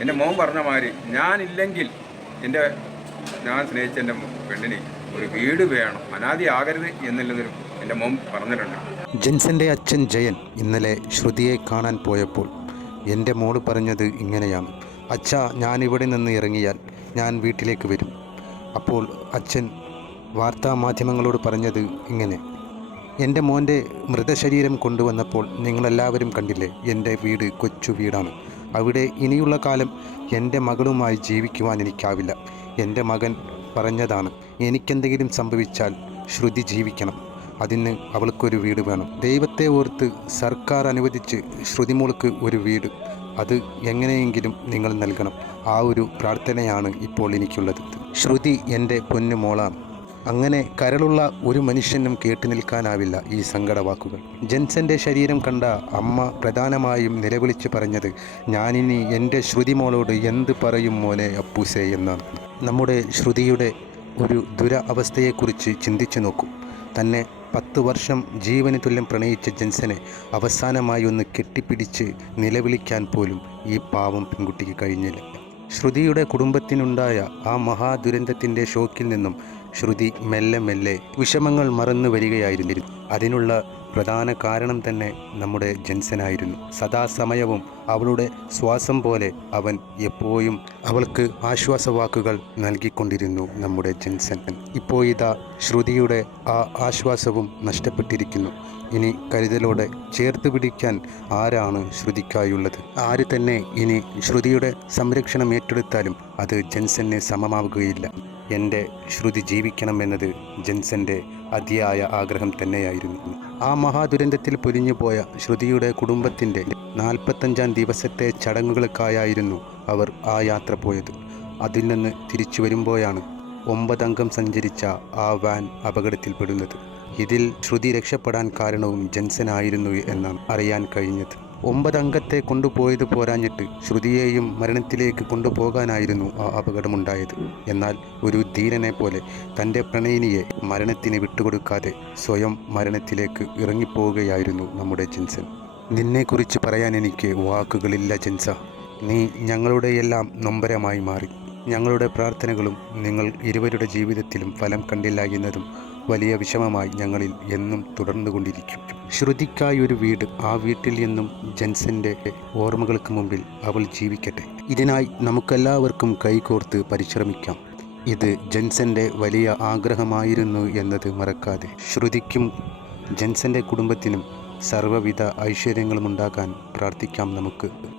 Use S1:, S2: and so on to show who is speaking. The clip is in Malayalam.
S1: എന്റെ മോൻ പറഞ്ഞ മാതിരി ഞാനില്ലെങ്കിൽ എന്റെ ഞാൻ സ്നേഹിച്ച എന്റെ പെണ്ണിന് ഒരു വീട് വേണം. അനാദി ആകരുത് എന്നുള്ളതൊരു എന്റെ മോൻ പറഞ്ഞിട്ടുണ്ട്.
S2: ജെൻസന്റെ അച്ഛൻ ജയൻ ഇന്നലെ ശ്രുതിയെ കാണാൻ പോയപ്പോൾ എന്റെ മോൾ പറഞ്ഞത് ഇങ്ങനെയാണ്. അച്ഛ ഞാനിവിടെ നിന്ന് ഇറങ്ങിയാൽ ഞാൻ വീട്ടിലേക്ക് വരും. അപ്പോൾ അച്ഛൻ വാർത്താ മാധ്യമങ്ങളോട് പറഞ്ഞത് ഇങ്ങനെ. എന്റെ മോന്റെ മൃതശരീരം കൊണ്ടുവന്നപ്പോൾ നിങ്ങളെല്ലാവരും കണ്ടില്ലേ? എന്റെ വീട് കൊച്ചു വീടാണ്. അവിടെ ഇനിയുള്ള കാലം എന്റെ മകളുമായി ജീവിക്കുവാൻ എനിക്കാവില്ല. എന്റെ മകൻ പറഞ്ഞതാണ് എനിക്കെന്തെങ്കിലും സംഭവിച്ചാൽ ശ്രുതി ജീവിക്കണം. അതിന് അവൾക്കൊരു വീട് വേണം. ദൈവത്തെ ഓർത്ത് സർക്കാർ അനുവദിച്ച് ശ്രുതിമോൾക്ക് ഒരു വീട്. അത് എങ്ങനെയെങ്കിലും നിങ്ങൾ നൽകണം. ആ ഒരു പ്രാർത്ഥനയാണ് ഇപ്പോൾ എനിക്കുള്ളത്. ശ്രുതി എന്റെ പൊന്നു മോളാണ്. അങ്ങനെ കരളുള്ള ഒരു മനുഷ്യനും കേട്ടു നിൽക്കാനാവില്ല ഈ സങ്കടവാക്കുകൾ. ജെൻസന്റെ ശരീരം കണ്ട അമ്മ പ്രധാനമായും നിലവിളിച്ച് പറഞ്ഞത് ഞാനിനി എന്റെ ശ്രുതിമോളോട് എന്ത് പറയും മോനെ അപ്പൂസേ എന്നാണ്. നമ്മുടെ ശ്രുതിയുടെ ഒരു ദുര അവസ്ഥയെക്കുറിച്ച് ചിന്തിച്ചു നോക്കൂ. തന്നെ പത്ത് വർഷം ജീവന് തുല്യം പ്രണയിച്ച ജെൻസനെ അവസാനമായി ഒന്ന് കെട്ടിപ്പിടിച്ച് നിലവിളിക്കാൻ പോലും ഈ പാവം പെൺകുട്ടിക്ക് കഴിഞ്ഞില്ല. ശ്രുതിയുടെ കുടുംബത്തിനുണ്ടായ ആ മഹാദുരന്തത്തിന്റെ ഷോക്കിൽ നിന്നും ശ്രുതി മെല്ലെ മെല്ലെ വിഷമങ്ങൾ മറന്നു വരികയായിരുന്നു അതിനുള്ള പ്രധാന കാരണം തന്നെ നമ്മുടെ ജെൻസനായിരുന്നു. സദാസമയവും അവളുടെ ശ്വാസം പോലെ അവൻ എപ്പോഴും അവൾക്ക് ആശ്വാസവാക്കുകൾ നൽകിക്കൊണ്ടിരുന്നു നമ്മുടെ ജെൻസൻ. ഇപ്പോൾ ഇതാ ശ്രുതിയുടെ ആ ആശ്വാസവും നഷ്ടപ്പെട്ടിരിക്കുന്നു. ഇനി കരുതലോടെ ചേർത്ത് പിടിക്കാൻ ആരാണ് ശ്രുതിക്കായുള്ളത്? ആര് തന്നെ ഇനി ശ്രുതിയുടെ സംരക്ഷണം ഏറ്റെടുത്താലും അത് ജെൻസനെ സമമാവുകയില്ല. എന്റെ ശ്രുതി ജീവിക്കണമെന്നത് ജെൻസന്റെ അതിയായ ആഗ്രഹം തന്നെയായിരുന്നു. ആ മഹാദുരന്തത്തിൽ പൊലിഞ്ഞുപോയ ശ്രുതിയുടെ കുടുംബത്തിന്റെ നാൽപ്പത്തഞ്ചാം ദിവസത്തെ ചടങ്ങുകൾക്കായായിരുന്നു അവർ ആ യാത്ര പോയത്. അതിൽ നിന്ന് തിരിച്ചു വരുമ്പോഴാണ് ഒമ്പതംഗം സഞ്ചരിച്ച ആ വാൻ അപകടത്തിൽപ്പെടുന്നത്. ഇതിൽ ശ്രുതി രക്ഷപ്പെടാൻ കാരണവും ജെൻസനായിരുന്നു എന്നാണ് അറിയാൻ കഴിഞ്ഞത്. ഒമ്പതംഗത്തെ കൊണ്ടുപോയത് പോരാഞ്ഞിട്ട് ശ്രുതിയെയും മരണത്തിലേക്ക് കൊണ്ടുപോകാനായിരുന്നു ആ അപകടമുണ്ടായത്. എന്നാൽ ഒരു ധീരനെ പോലെ തന്റെ പ്രണയിനിയെ മരണത്തിന് വിട്ടുകൊടുക്കാതെ സ്വയം മരണത്തിലേക്ക് ഇറങ്ങിപ്പോവുകയായിരുന്നു നമ്മുടെ ജിൻസൻ നിന്നെക്കുറിച്ച് പറയാൻ എനിക്ക് വാക്കുകളില്ല ജിൻസ. നീ ഞങ്ങളുടെയെല്ലാം നൊമ്പരമായി മാറി. ഞങ്ങളുടെ പ്രാർത്ഥനകളും നിങ്ങൾ ഇരുവരുടെ ജീവിതത്തിലും ഫലം കണ്ടില്ല എന്നതും വലിയ വിഷമമായി ഞങ്ങളിൽ എന്നും തുടർന്നുകൊണ്ടിരിക്കും. ശ്രുതിക്കായി ഒരു വീട് ആ വീട്ടിൽ എന്നും ജെൻസന്റെ ഓർമ്മകൾക്ക് മുമ്പിൽ അവൾ ജീവിക്കട്ടെ. ഇതിനായി നമുക്കെല്ലാവർക്കും കൈകോർത്ത് പരിശ്രമിക്കാം. ഇത് ജെൻസന്റെ വലിയ ആഗ്രഹമായിരുന്നു എന്നത് മറക്കാതെ. ശ്രുതിക്കും ജെൻസന്റെ കുടുംബത്തിനും സർവവിധ ഐശ്വര്യങ്ങളും ഉണ്ടാകാൻ പ്രാർത്ഥിക്കാം നമുക്ക്.